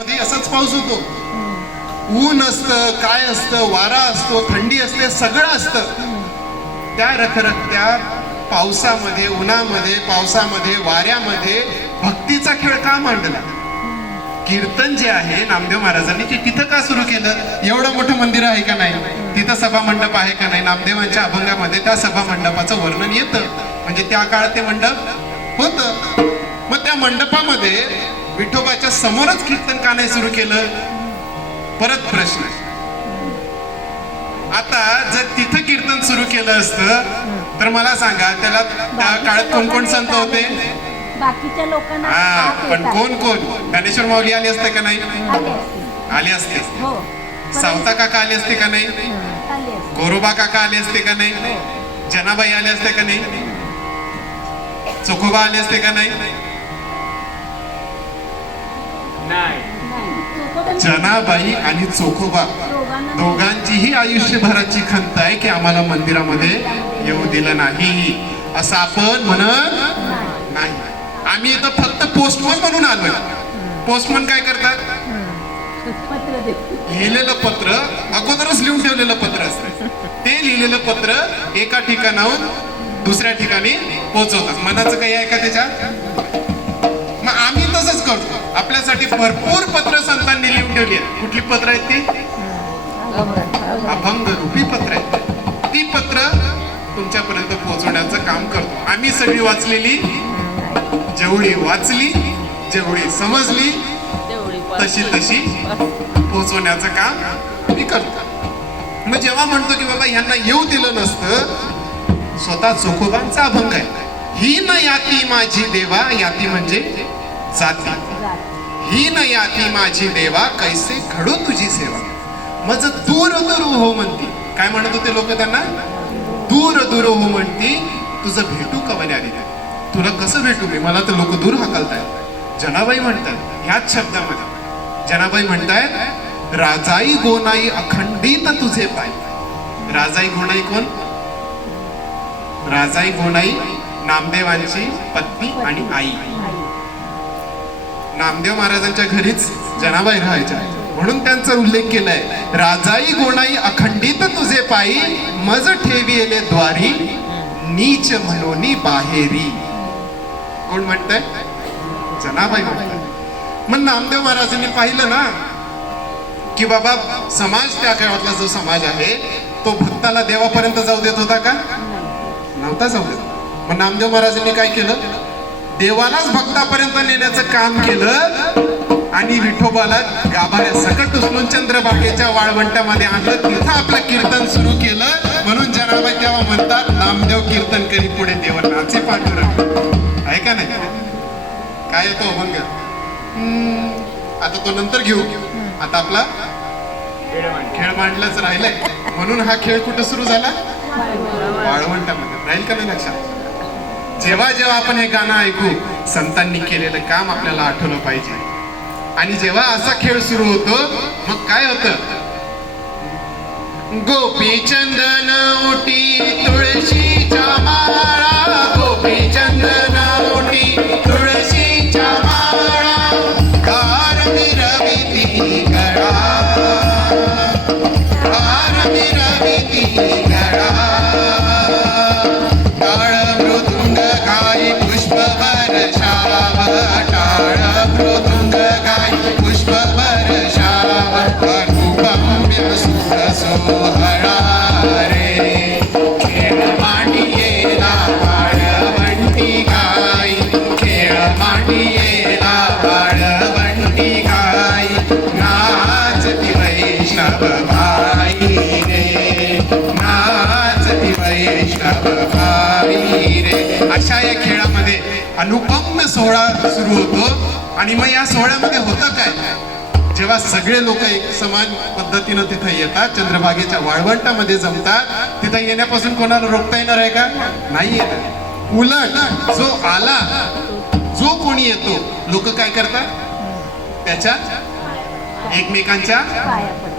मध्ये असाच पाऊस होतो. ऊन असतं, काय असतं, वारा असतो, थंडी असते, सगळं असतं. त्या रखरखत्या पावसामध्ये, उन्हामध्ये, पावसामध्ये, वाऱ्यामध्ये भक्तीचा खेळ का मांडला? कीर्तन जे आहे नामदेव महाराजांनी ते तिथं का सुरू केलं? एवढं मोठं मंदिर आहे का नाही, तिथं सभा मंडप आहे का नाही? नामदेवांच्या अभंगामध्ये त्या सभा मंडपाचं वर्णन येतं. म्हणजे त्या काळात ते मंडप होतं. मग त्या मंडपामध्ये विठोबाच्या समोरच कीर्तन का नाही सुरू केलं? परत प्रश्न. आता जर तिथं कीर्तन सुरू केलं असतं तर मला सांगा, त्याला त्या काळात कोण कोण संत होते? बाकीच्या लोकांना. पण कोण कोण? ज्ञानेश्वर माऊली आले असते का नाही? आले असते. सावता काका आले असते का नाही? गोरोबा काका आले असते का नाही? जनाबाई आले असते का नाही? चोखोबा आले असते का नाही? जनाबाई आणि चोखोबा दोघांचीही आयुष्यभराची खंत आहे की आम्हाला मंदिरामध्ये येऊ दिलं नाही, असं आपण म्हणत नाही. आम्ही इथं फक्त पोस्टमन म्हणून आलोय. पोस्टमन काय करतात? लिहिलेलं पत्र, अगोदरच लिहून ठेवलेलं पत्र असतं. ते लिहिलेलं पत्र एका ठिकाणाहून दुसऱ्या ठिकाणी पोहोचवतात. मनाचं काही आहे का त्याच्यात? मग आम्ही तसंच करतो. आपल्यासाठी भरपूर पत्र संतांनी लिहून ठेवली आहेत. कुठली पत्र आहेत ती? अभंग रूपी पत्र आहेत. ती पत्र तुमच्यापर्यंत पोहोचवण्याचं काम करतो. आम्ही सगळी वाचलेली, जेवढी वाचली, जेवढी समजली, तशी तशी पोहोचवण्याचं काम आम्ही करतो. मग जेव्हा म्हणतो की बाबा ह्यांना येऊ दिलं नसतं, स्वतः चोखोबांचा अभंग आहे. ही न याती माझी देवा, याती म्हणजे जाती. ही न याती माझी देवा, कैसे घडो तुझी सेवा. मज दूर दूर हो म्हणती. काय म्हणत होते लोक त्यांना? दूर दूर हो म्हणती, तुझं भेटू कवन्यारी. तुला कसं भेटू मी? मला तर लोक दूर हाकलतायत. जनाबाई म्हणतात ह्याच शब्दामध्ये. जनाबाई म्हणतायत, राजाई गोनाई अखंडित तुझे पाय. राजाई गोनाई कोण? राजाई गोनाई नामदेवांची पत्नी आणि आई. नामदेव महाराजांच्या घरीच जनाबाई राहायच्या, म्हणून त्यांचा उल्लेख केलाय. राजाई गोणाई अखंडित तुझे पायी, मज ठेविले द्वारी, नीच म्हणोनी बाहेरी. कोण म्हणतंय? जनाबाई म्हणताय. मग नामदेव महाराजांनी पाहिलं ना की बाबा समाज, त्या काळातला जो समाज आहे तो भक्ताला देवापर्यंत जाऊ देत होता का? नव्हता जाऊ देत. मग नामदेव महाराजांनी काय केलं? देवालाच भक्तापर्यंत नेण्याचं काम केलं आणि विठोबाला गाभाऱ्या सकट उचलून चंद्रभागेच्या वाळवंटामध्ये आणलं. तिथं आपलं कीर्तन सुरू केलं. म्हणून जनाबाई तेव्हा म्हणतात, नामदेव कीर्तन करी पुढे देव नाचे पांडुरंग. आहे का नाही? काय येतो अभंग? आता तो नंतर घेऊ. आता आपला खेळ मांडलाच राहिलाय. म्हणून हा खेळ कुठं सुरू झाला? वाळवंटामध्ये. राहील का नाही लक्षात? जेव्हा जेव्हा आपण हे गाणं ऐकू, संतांनी केलेलं काम आपल्याला आठवलं पाहिजे. आणि जेव्हा असा खेळ सुरू होतो, मग काय होतं? गोपी चंदन ओटी तुळशीच्या माळा, गोपी चंदन ओटी तुळशीच्या माळा, कार मिरविती गळा, कार मिरविती गळा. अशा या खेळामध्ये अनुपम सोहळा सुरू होतो. आणि मग या सोहळ्यामध्ये होतं काय? जेव्हा सगळे लोक एक समान पद्धतीनं तिथं येतात, चंद्रभागेच्या वाळवंटामध्ये जमतात, तिथं येण्यापासून कोणाला रोखता येणार आहे का? नाही येणार. उलट जो आला, जो कोणी येतो, लोक काय करतात? त्याच्या एकमेकांच्या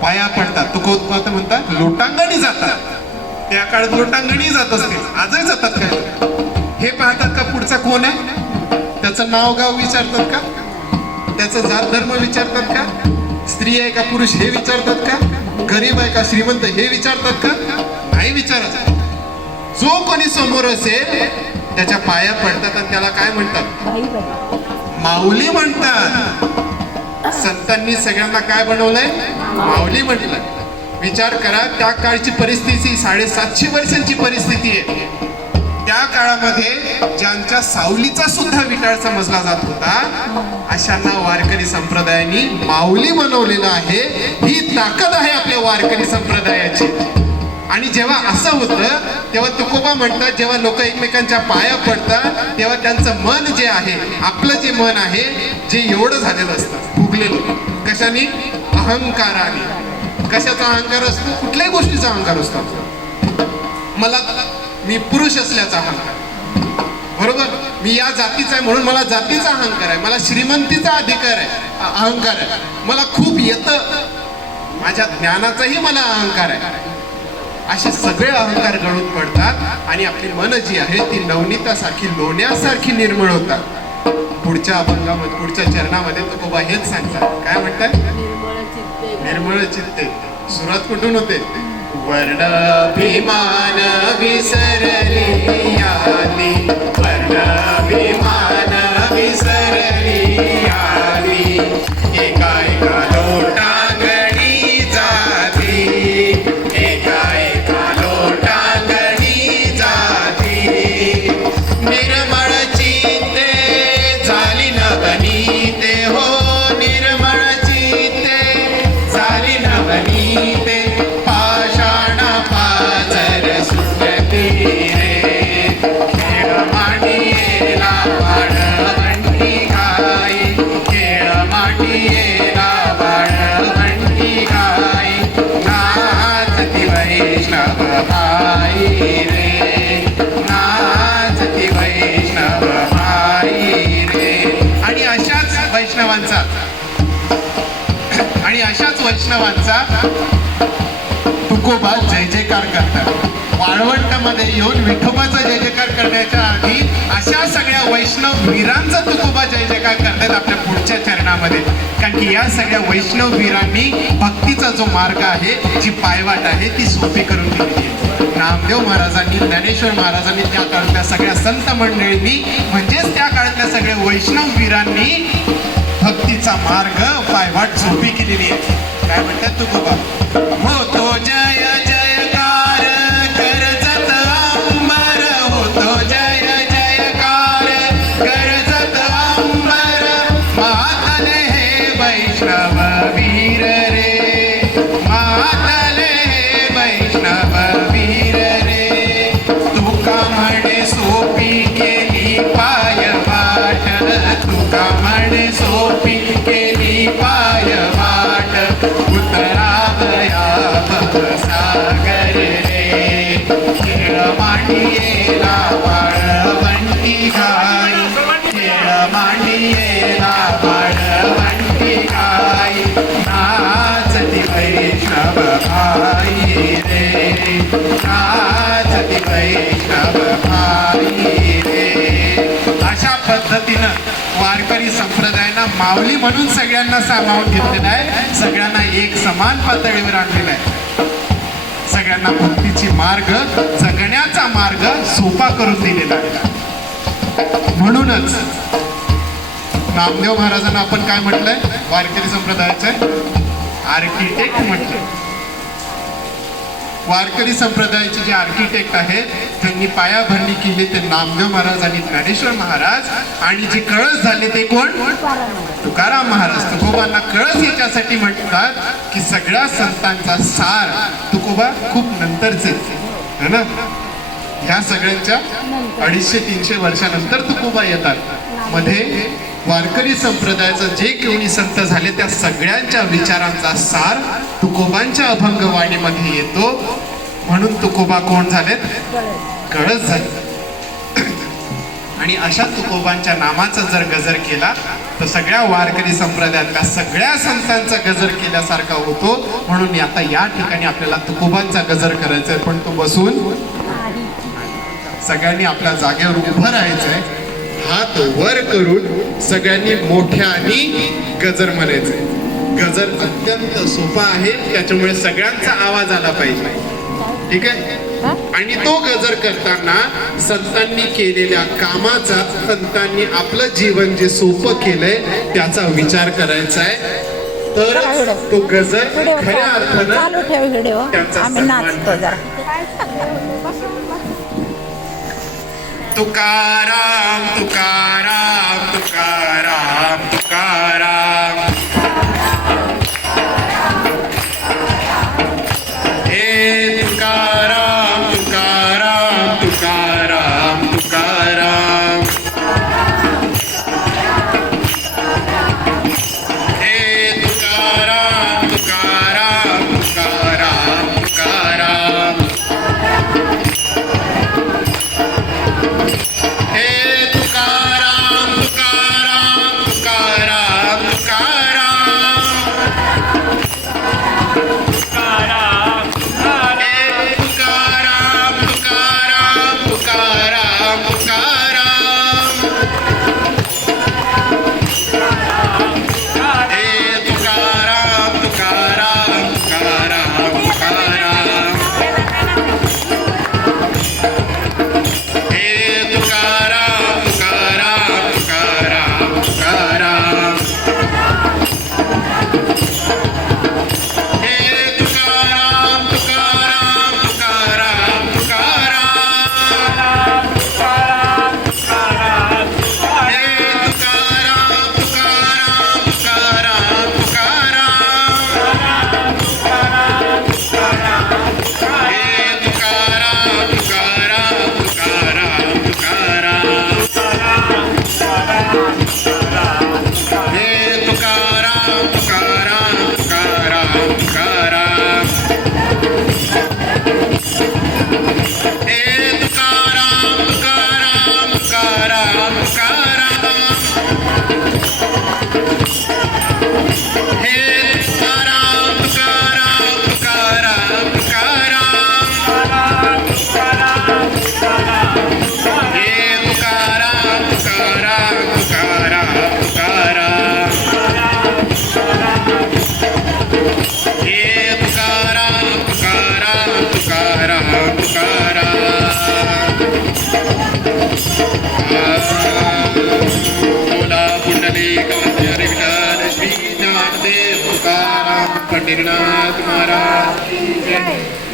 पाया पडतात. तो कोण म्हणतात? लोटांगणी जातात. त्या काळात लोटांगणी जात असतील, आजही जातात काय? हे पाहतात का पुढचा कोण आहे, त्याचं नाव गाव विचारतात का? त्याचा जात धर्म विचारतात का? स्त्री आहे का पुरुष हे विचारतात का? गरीब आहे का श्रीमंत हे विचारतात का? नाही विचारत. जो कोणी समोर असेल त्याच्या पाया पडतात आणि त्याला काय म्हणतात? माऊली म्हणतात. संतांनी सगळ्यांना काय बनवलंय? माऊली म्हटलं. विचार करा, त्या काळची परिस्थिती 750 वर्षांची परिस्थिती आहे. त्या काळामध्ये ज्यांच्या सावलीचा सुद्धा विटाळ समजला जात होता अशांना वारकरी संप्रदायाने माऊली बनवलेलं आहे. ही ताकद आहे आपल्या वारकरी संप्रदायाची. आणि जेव्हा असं होतं तेव्हा तुकोबा म्हणतात, जेव्हा लोक एकमेकांच्या पाया पडतात तेव्हा त्यांचं मन जे आहे, आपलं जे मन आहे, जे एवढं झालेलं असतं, फुगलेलं. कशाने? अहंकाराने. कशाचा अहंकार असतो? कुठल्याही गोष्टीचा अहंकार असतो. मी पुरुष असल्याचा अहंकार, बरोबर. मी या जातीचा आहे म्हणून मला जातीचा अहंकार आहे. मला श्रीमंतीचा अधिकार आहे, अहंकार आहे. मला खूप येतं, माझ्या ज्ञानाचाही मला अहंकार आहे. असे सगळे अहंकार गळून पडतात आणि आपली मन जी आहे ती नवनीतासारखी, लोण्यासारखी निर्मळ होतात. पुढच्या अभंगामध्ये, पुढच्या चरणामध्ये तुकोबा हेच सांगतात. काय म्हणतात? निर्मळ चित्ते. सुरुवात कुठून होते? वर्णाभिमान विसरली आली, वर्णाभिमान विसरली आली, एका एका लोटांगणी जाती, एका एका लोटांगणी जाती, निर्मळ चित्ते झाली नवनीते, हो निर्मळ चित्ते झाली नवनीते, आणि अशाच वैष्णवांचा तुकोबा जय जयकार करतात. वाळवंटामध्ये येऊन विठोबाचा जय जयकार करण्याच्या आधी अशा सगळ्या वैष्णव वीरांचा तुकोबा जय जयकार करतात आपल्या पुढच्या चरणामध्ये. कारण की या सगळ्या वैष्णव वीरांनी भक्तीचा जो मार्ग आहे, जी पायवाट आहे, ती सोपी करून दिलेली आहे. नामदेव महाराजांनी, ज्ञानेश्वर महाराजांनी, त्या काळातल्या सगळ्या संत मंडळींनी, म्हणजेच त्या काळातल्या सगळ्या वैष्णव वीरांनी भक्तीचा मार्ग, पायवाट सोपी केलेली आहे. काय म्हणतात तुकोबा? होतो जय जयकार करजत अंबर, होतो जय जयकार करजत अंबर, मातले हे वैष्णव वीर रे, मातले हे वैष्णव वीर रे, तुका म्हणे सोपी केली पायवाट, तुका म्हणे सोपी केली पायवाट, उतरावया भवसागर रे, खेळ मांडियेला वाळवंटी गाई, खेळ मांडियेला वाळवंटी गाई, नाचती वैष्णव भाई रे, नाचती वैष्णव भाई रे. अशा पद्धतीनं वारकरी संप्रदायानं माऊली म्हणून सगळ्यांना सामावून घेतलेलं आहे, सगळ्यांना एक समान पातळीवर आणलेलं आहे, सगळ्यांना भक्तीची मार्ग, जगण्याचा मार्ग सोपा करून दिलेला आहे. म्हणूनच नामदेव महाराजांना आपण काय म्हटलंय? वारकरी संप्रदायाचे आर्किटेक्ट म्हटलं. वारकरी संप्रदायाचे जे आर्किटेक्ट आहेत त्यांनी पायाभरणी केली ते नामदेव महाराज आणि ज्ञानेश्वर महाराज. आणि जे कळस झाले ते कोण? तुकाराम महाराज. तुकोबांना कळस याच्यासाठी म्हणतात की सगळ्या संतांचा सार तुकोबा खूप नंतरचे है ना. ह्या सगळ्यांच्या 250-300 वर्षानंतर तुकोबा येतात. मध्ये वारकरी संप्रदायाचं जे कोणी संत झाले त्या सगळ्यांच्या विचारांचा सार तुकोबांच्या अभंगवाणीमध्ये येतो. म्हणून तुकोबा कोण झालेत? कळस झाले. आणि अशा तुकोबांच्या नामाचा जर गजर केला तर सगळ्या वारकरी संप्रदायातल्या सगळ्या संतांचा गजर केल्यासारखा होतो. म्हणून आता या ठिकाणी आपल्याला तुकोबांचा गजर करायचा आहे, पण तो बसून सगळ्यांनी आपल्या जागेवर उभं राहायचंय, हात वर करून सगळ्यांनी मोठ्याने गजर म्हणायचंय. गजर अत्यंत सोपा आहे, त्याच्यामुळे सगळ्यांचा आवाज आला पाहिजे. ठीक आहे. आणि तो गजर करताना संतांनी केलेल्या कामाचा, संतांनी आपलं जीवन जे सोपं केलंय त्याचा विचार करायचा आहे. तर तो गजर खऱ्या अर्थानं चालू ठेव व्हिडिओ, त्यांचा आम्ही सन्मान नाचतो जरा. तुकाराम तुकाराम तुकाराम तुकाराम, हे तुकाराम तुकाराम तुकाराम तुकाराम, हे तुकाराम तुकाराम तुकाराम तुकाराम, हे तुकाराम तुकाराम तुकाराम पंढरीनाथ महाराज की जय.